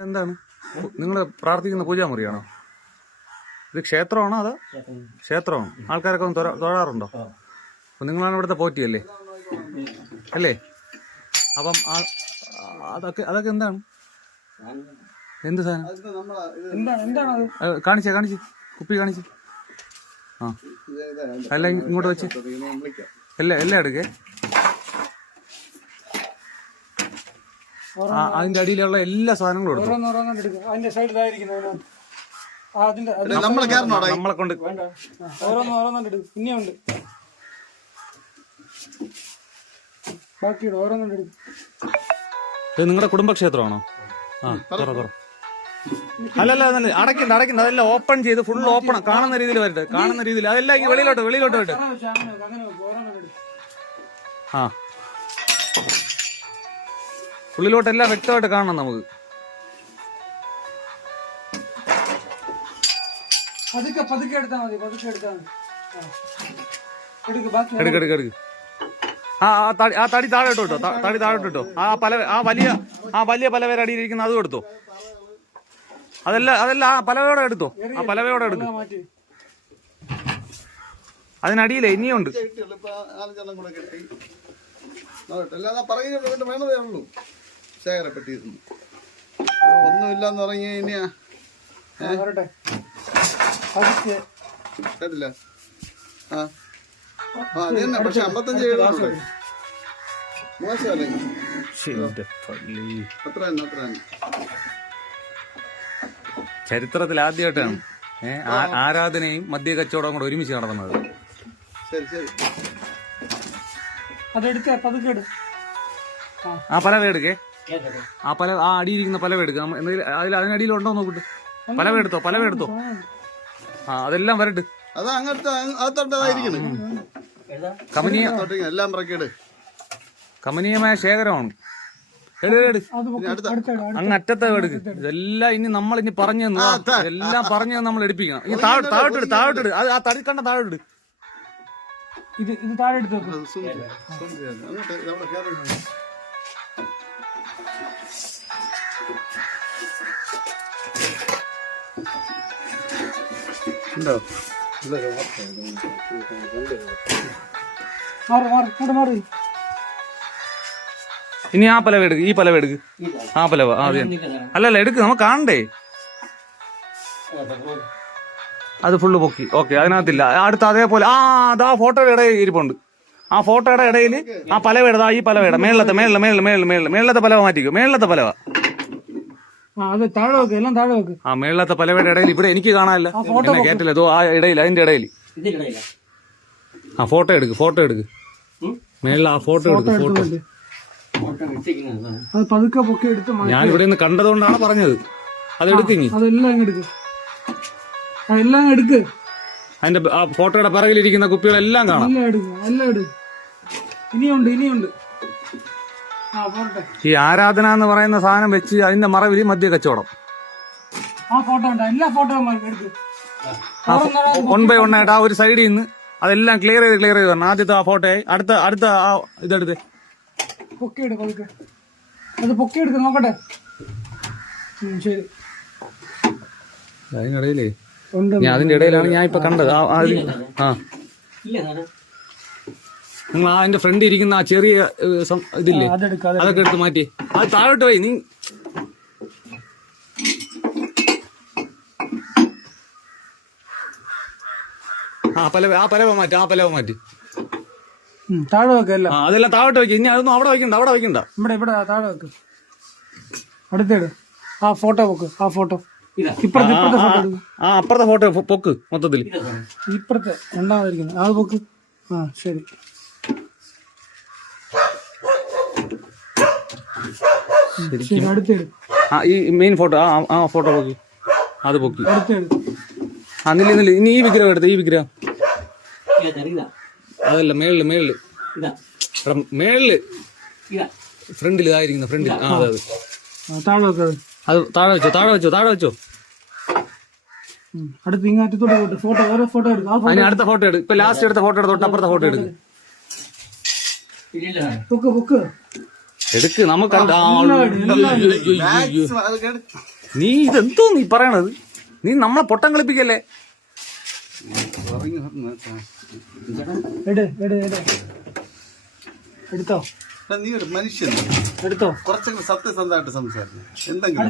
എന്താണ്? നിങ്ങൾ പ്രാർത്ഥിക്കുന്ന പൂജാമുറിയാണോ? ഇത് ക്ഷേത്രമാണോ അതോ ക്ഷേത്രമാണോ? ആൾക്കാരൊക്കെ ഒന്ന് തൊഴ- തൊഴാറുണ്ടോ? അപ്പൊ നിങ്ങളാണ് ഇവിടുത്തെ പോറ്റിയല്ലേ? അല്ലേ? അപ്പം അതൊക്കെ അതൊക്കെ എന്താണ്? എന്ത് സാധനം? കാണിച്ചേ കാണിച്ച്. കുപ്പി കാണിച്ച്. ആ. അല്ല ഇങ്ങോട്ട് വെച്ച്. എല്ലാം എല്ലാം എടുക്കേ. അതിന്റെ അടിയിലുള്ള എല്ലാ സാധനങ്ങളും ഓരോന്നും അതിന്റെ ആ അതിന്റെ നമ്മളെ കൊണ്ട് ആ, എടുക്കും. ഇനിയുണ്ട് ഓരോന്നും എടുക്കും. ഇത് നിങ്ങളുടെ കുടുംബക്ഷേത്രമാണോ? ആ തുറ തുറ അല്ലല്ല അതല്ല അടയ്ക്കണ്ട അടയ്ക്കണ്ട. അതെല്ലാം ഓപ്പൺ ചെയ്ത് ഫുൾ ഓപ്പൺ കാണുന്ന രീതിയിൽ വരട്ടെ. കാണുന്ന രീതിയിൽ. അതെല്ലാം വെളിയിലോട്ട് വെളിയിലോട്ട് വരട്ടെ. തറ ഉള്ളിലോട്ടെല്ലാം വ്യക്തമായിട്ട് കാണണം നമുക്ക്. പതുക്കെ പതുക്കെ എടുത്താൽ മതി പതുക്കെ എടുത്താൽ മതി. ആ. എടുക്ക് ബാക്കി എടുക്ക് എടുക്ക് എടുക്ക്. ആ ആ തടി ആ തടി താഴെ ഇട്ടോ തടി താഴെ ഇട്ടോ. ആ പല ആ വലിയ ആ വലിയ പലവേര അടിയിലിരിക്കുന്ന അതും എടുത്തോ. അതെല്ലാം അതെല്ലാം ആ പലവയോടെ എടുത്തോ. ആ പലവയോടെ എടുക്കും. മാറ്റി. ഇനിയുണ്ട്. പറയുന്നത് വേണതേ ഉള്ളൂ. ശേഖരപ്പെട്ടിരുന്നു ഒന്നുമില്ലെന്ന് എന്ന് ഇനിയാ കഴിഞ്ഞാ കേട്ടില്ല? ആ. ആ അത് തന്നെ. പക്ഷെ അമ്പത്തഞ്ച്. അത്ര തന്നെ അത്ര തന്നെ ചരിത്രത്തിൽ ആദ്യമായിട്ടാണ് ആ- ആരാധനയും മദ്യ കച്ചവടവും കൂടെ ഒരുമിച്ച് നടന്നത് ശരി ശരി. അതെടുക്ക പതുക്കെ എടു ആ പല പലവ എടുക്കേ. ആ പല ആ അടിയിരിക്കുന്ന പലവ നമ്മ- എന്തെങ്കിലും അതിൽ അതിനടിയിൽ ഉണ്ടോ നോക്കിട്ട് പല എടുത്തോ പല എടുത്തോ ആ അതെല്ലാം വരട്ട്. അത് അങ്ങനത്തെ കമനീയ എല്ലാം പറക്കിട്. കമനീയമായ ശേഖരമാണ്. അങ്ങ് അറ്റത്തെ എടുക്ക്. ഇതെല്ലാം ഇനി നമ്മൾ ഇനി പറഞ്ഞു തന്നു. എല്ലാം പറഞ്ഞു നമ്മൾ എടുപ്പിക്കണം. ഇനി താഴോട്ട് താഴോട്ട് താഴോട്ട് അത് ആ തടി കണ്ട താഴോട്ട് ഇത് ഇത് താഴെ എടുത്ത് ഇനി ആ പലവ എടുക്ക് ഈ പലവ എടുക്ക്. ആ പലവ അത്. അല്ലല്ല എടുക്ക് നമ്മ കാണണ്ടേ? അത് ഫുള്ള് പൊക്കി ഓക്കെ അതിനകത്തില്ല. അടുത്ത അതേപോലെ ആ അതാ ഫോട്ടോയുടെ ഇടയിൽ ഇരിപ്പുണ്ട്. ആ ഫോട്ടോയുടെ ഇടയിൽ ആ പലവ ഇടതാ ഈ പലവയുടെ മേളത്തെ മേളിൽ മേളിൽ മേളിൽ മേളിലത്തെ പലവ മാറ്റിക്കോ മേളിലത്തെ പലവ. അത് താഴെ വെക്ക് എല്ലാം താഴെ വെക്ക്. ആ മേളിലത്തെ പലവയുടെ ഇടയിൽ ഇവിടെ എനിക്ക് കാണാനില്ല. എന്നെ കേട്ടില്ല. ഇതോ ആ ഇടയിൽ അതിന്റെ ഇടയിൽ. ആ ഫോട്ടോ എടുക്ക് ഫോട്ടോ എടുക്ക്. മേളിൽ ആ ഫോട്ടോ എടുക്ക് ഫോട്ടോ അത് പതുക്കെ പൊക്കി എടുത്ത് മാറ്റി ഞാൻ ഇവിടെ നിന്ന് കണ്ടതുകൊണ്ടാണ് പറഞ്ഞത്. അത് എടുക്കിങ്ങി അതെല്ലാം എടുക്ക്. എല്ലാം അതിന്റെ ആ ഫോട്ടോയുടെ പിറകിലിരിക്കുന്ന കുപ്പികളെല്ലാം കാണാം. എല്ലാം എടുക്ക് എല്ലാം എടുക്ക്. ഇനിയുണ്ട് ഇനിയുണ്ട്. ഈ ആരാധന എന്ന് പറയുന്ന സാധനം വെച്ച് അതിന്റെ മറവിൽ മദ്യ കച്ചവടം. വൺ ബൈ വൺ ആയിട്ട് ആ ഒരു സൈഡിൽ നിന്ന് അതെല്ലാം ക്ലിയർ ചെയ്ത് ക്ലിയർ ചെയ്ത് തരണം. ആദ്യത്തെ ആ ഫോട്ടോ അടുത്ത അടുത്ത ആ ഇതെടുത്ത്. നോക്കട്ടെ. ശരി. അതിനിടയിലേ. ഉണ്ട് ഞാൻ അതിന്റെ ഇടയിലാണ് ഞാൻ ഇപ്പൊ കണ്ടത്. ആ നിങ്ങൾ ആ എന്റെ ഫ്രണ്ട് ഇരിക്കുന്ന ആ ചെറിയ ഇതില്ലേ? അതൊക്കെ എടുത്ത് മാറ്റി. അത് താഴോട്ട് പോയി നീ. ആ പലവ ആ പലവ മാറ്റി ആ പലവ മാറ്റി. താഴെ വെക്കല്ല അതെല്ലാം താഴോട്ട് വെക്കും. ഇനി അതൊന്നും അവിടെ വെക്കണ്ട അവിടെ വെക്കണ്ട. ഇവിടെ ഇവിടെ താഴെ വെക്ക്. അടുത്തേട്. ആ ഫോട്ടോ വെക്ക് ആ ഫോട്ടോ. ഇപ്പുറത്തെ ഇപ്പുറത്തെ ഫോട്ടോ ആ അപ്പുറത്തെ ഫോട്ടോ പൊക്ക് മൊത്തത്തിൽ ഇപ്പുറത്തെ രണ്ടാമതായിരിക്കുന്നു അത് പൊക്ക്. ആ ശരി ശരി അടുത്തേട് ആ ഈ മെയിൻ ഫോട്ടോ ആ ആ ഫോട്ടോ പൊക്കി. അത് പൊക്കി. ആ നില്ല നില്ല. ഇനി ഈ വിഗ്രഹം എടുത്ത് ഈ വിഗ്രഹം. അതല്ല മേളിൽ മേളിൽ. മേളിൽ. ഫ്രണ്ടിൽ ഇതായിരിക്കുന്ന ഫ്രണ്ടിൽ ആ അതെ അതെ. അത്. താഴെ വെച്ചോ താഴെ വെച്ചോ താഴെ വെച്ചോ. അടുത്ത് ഇങ്ങാറ്റത്തോട്ട് പോയിട്ട് ഫോട്ടോ ഓരോ ഫോട്ടോ എടുക്കും. അതിന് അടുത്ത ഫോട്ടോ എടുക്ക്. ഇപ്പൊ ലാസ്റ്റ് എടുത്ത ഫോട്ടോ എടുത്ത് തൊട്ടപ്പുറത്തെ ഫോട്ടോ എടുക്ക്. പൊക്ക് പൊക്ക്. എടുക്ക് നമുക്ക് നീ ഇതെന്തോ നീ പറയണത്? നീ നമ്മളെ പൊട്ടം കളിപ്പിക്കല്ലേ? എടുത്തോ? നീ ഒരു മനുഷ്യൻ. എടുത്തോ? കുറച്ചെങ്കിലും സത്യസന്ധമായിട്ട് സംസാരിക്കും. എന്തെങ്കിലും.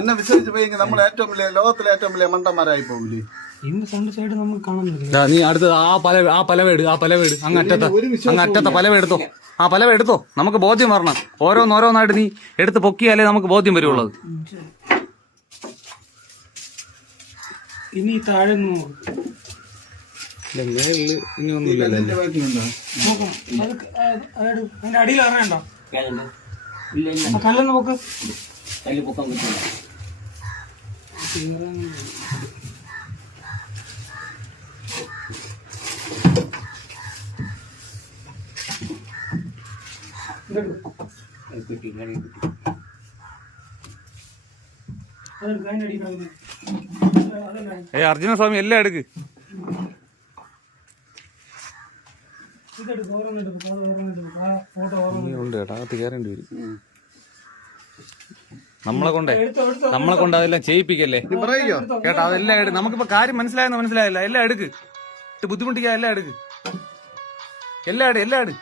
എന്നെ വിശ്വസിച്ച് പോയെങ്കിൽ നമ്മൾ ഏറ്റവും വലിയ ലോകത്തിലെ ഏറ്റവും വലിയ മണ്ടന്മാരായി പോകില്ലേ ഇതിന്റെ ഫ്രണ്ട് സൈഡ് നമുക്ക് കാണാൻ പറ്റില്ല. ദാ, നീ അടുത്തത് ആ പല ആ പലവേട് ആ പലവേട്. അങ്ങ് അറ്റത്ത് അങ്ങ് അറ്റത്ത പല എടുത്തോ. ആ പല എടുത്തോ. നമുക്ക് ബോധ്യം വരണം. ഓരോന്നോരോന്നായിട്ട് നീ എടുത്ത് പൊക്കിയാലേ നമുക്ക് ബോധ്യം വരുള്ളത് ഇനി താഴെ ഇനി ഒന്നുമില്ലല്ലോ. അതിന്റെ അടിയിൽ അറിയണ്ടോ കല്ലെന്ന് ഇതെടുക്ക്. അതെടുക്ക്, അതിന്റെ ഏ അർജുന സ്വാമി എല്ലാം എടുക്ക്. നമ്മളെ കൊണ്ടേ നമ്മളെ കൊണ്ട് അതെല്ലാം ചെയ്യിപ്പിക്കല്ലേ? നീ പറയോ കേട്ടോ അതെല്ലാം എടുക്ക് നമുക്കിപ്പോ കാര്യം മനസ്സിലായെന്ന് മനസ്സിലായില്ല എല്ലാം എടുക്ക്. ബുദ്ധിമുട്ടിക്കാ എല്ലാം എടുക്ക്. എല്ലാം എടു എല്ലാം എടുക്ക്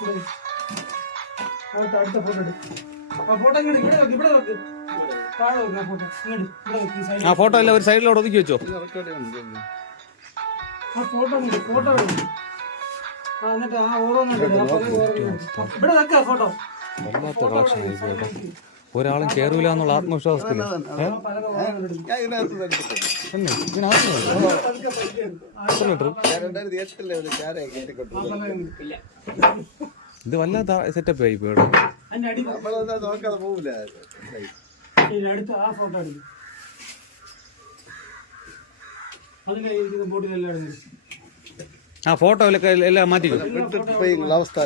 ഇവിടെ. അടുത്ത അടുത്ത ഫോട്ടോ എടു ആ ഫോട്ടോ ഇങ്ങോട്ട് ഇവിടെ വെക്ക് ഇവിടെ വെക്ക്. താഴെ വെക്ക് ഫോട്ടോ ഇങ്ങോട്ട് ഇവിടെ വെക്ക് സൈഡിൽ ആ ഫോട്ടോ എല്ലാം ഒരു സൈഡിലോട്ട് ഒതുക്കി വെച്ചോ. ആ ഫോട്ടോ ഉണ്ട് ഫോട്ടോ എടുക്ക് ആ എന്നിട്ട് ആ ഓരോന്നും എടുക്ക്. ഇവിടെ വെക്ക ഫോട്ടോ കേട്ടോ. ഒരാളും കേറൂല എന്നുള്ള ആത്മവിശ്വാസത്തിൽ ഇത് വല്ലാത്ത സെറ്റപ്പ് ആയി പോയി. ആ ഫോട്ടോ എല്ലാം മാറ്റി അവസ്ഥ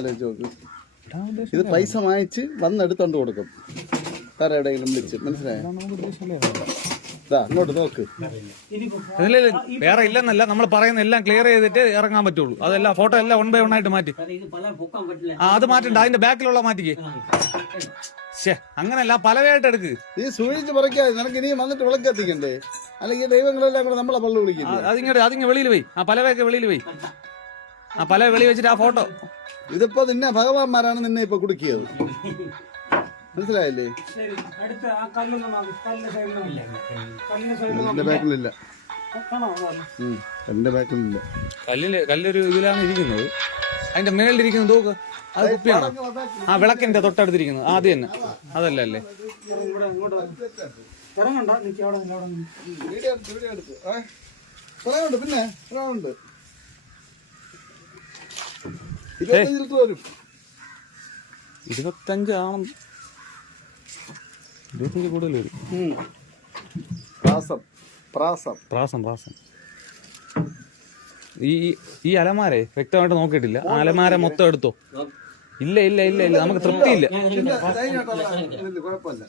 ഇത് പൈസ വാങ്ങിച്ച് വന്നെടുത്തോണ്ട് കൊടുക്കും. വേറെ എവിടെയെങ്കിലും വിളിച്ച് മനസ്സിലായോ? ഇതാ അങ്ങോട്ട് നോക്ക്. ഇനിയിപ്പോ ഇതിൽ വേറെ ഇല്ലെന്നല്ല നമ്മൾ പറയുന്ന എല്ലാം ക്ലിയർ ചെയ്തിട്ട് ഇറങ്ങാൻ പറ്റുള്ളൂ. അതെല്ലാം ഫോട്ടോ എല്ലാം വൺ ബൈ വൺ ആയിട്ട് മാറ്റി. ആ അത് മാറ്റണ്ട അതിന്റെ ബാക്കിലുള്ള മാറ്റിക്കേ. ശേ അങ്ങനല്ല പലവയായിട്ട് എടുക്ക്. നീ സൂചിച്ച് പറിക്കാതെ നിനക്ക് ഇനിയും വന്നിട്ട് വിളക്കെത്തിക്കണ്ടേ? അല്ലെങ്കിൽ ദൈവങ്ങളെല്ലാം കൂടെ നമ്മളെ പള്ളു വിളിക്കും അതിങ്ങോട്ട് അതിങ്ങ് വെളിയിൽ പോയി. ആ പലവയൊക്കെ വെളിയിൽ പോയി. ആ പല വെളി വെച്ചിട്ട് ആ ഫോട്ടോ ഇതിപ്പോ നിന്നെ ഭഗവാന്മാരാണ് നിന്നെ ഇപ്പൊ കുടുക്കിയത്. മനസ്സിലായില്ലേ? എന്റെ ബാക്കിലില്ല. എന്റെ ബാക്കിലില്ല. കല്ലിൽ കല്ലൊരു ഇതിലാണ് ഇരിക്കുന്നത്. അതിന്റെ മേളിലിരിക്കുന്നത് നോക്ക്. അത് കുപ്പിയാണോ? ആ വിളക്കിന്റെ തൊട്ടടുത്തിരിക്കുന്നത്. ആദ്യം തന്നെ. അതല്ല അല്ലേ ഇരുപത്തഞ്ചാണെന്ന് പിന്നെ ഇരുപത്തഞ്ച് ലിറ്റർ വരും. ഇരുപത്തഞ്ച് ആണെന്ന് ഇരുപത്തഞ്ച് കൂടുതൽ വരും. പ്രാസം പ്രാസം. പ്രാസം പ്രാസം. ഈ ഈ അലമാരെ വ്യക്തമായിട്ട് നോക്കിയിട്ടില്ല. ആ അലമാര മൊത്തം എടുത്തോ. ഇല്ല ഇല്ല ഇല്ല ഇല്ല. നമുക്ക് തൃപ്തിയില്ല. ഇല്ല ശരി ഇതില്ല, കുഴപ്പമില്ല